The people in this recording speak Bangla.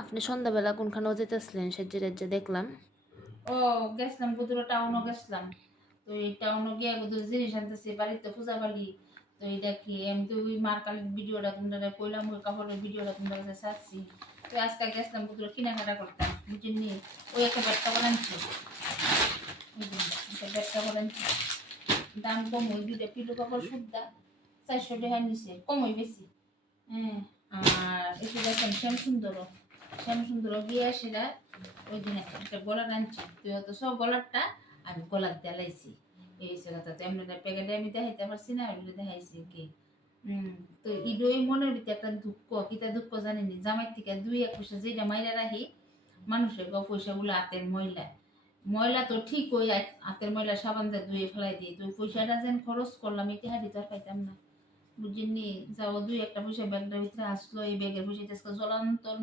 আপনি সন্ধ্যাবেলা কোনখানেও যেতেছিলেন সেজে দেখলাম। ও গেছিলাম বুধুরা টাউনও গেছিলাম। তো এই টাউনও গিয়ে বুধুর জিনিস আনতেছি বাড়িতে পূজা বালি। তো এই দেখি আমি তো ওই মার কালীর ভিডিওটা তোমরা কইলাম ওই কাপড়ের ভিডিওটা তোমরা কাছে ছাড়ছি। তো আজকে গেছিলাম বুধুরা কেনাকাটা করতাম বুঝে নিয়ে ওই একটা ব্যাগটা করে আনছি। ব্যাগটা করে আনছি দাম কম ওই দুইটা পিলো কাপড় সুদ্ধা 400 টাকা নিছে কম হয়ে বেশি। হ্যাঁ আর একটু দেখেন শ্যামসুন্দর গিয়ে সেটা ওই দিন একটা গলার আনছি তুই হয়তো সব গলারটা আমি গলার দেলাইছি এই হচ্ছে কথা। তো এমনি প্যাকেটে আমি দেখাইতে পারছি না ওইগুলো দেখাইছি কি তো ঈদই মনের ভিতরে একটা দুঃখ কিতা দুঃখ জানিনি জামাই থেকে 2-1 পয়সা যেটা মাইরা রাখি মানুষের পয়সাগুলো হাতের ময়লা ময়লা তো ঠিক ওই হাতের ময়লা সাবান দিয়ে ধুয়ে ফেলাই দিই তো পয়সাটা যেন খরচ করলাম এই হাড়ি তো আর পাইতাম না বুঝিনি যাও 2-1 পয়সা ব্যাগটার ভিতরে আসলো এই ব্যাগের পয়সা জলান্তর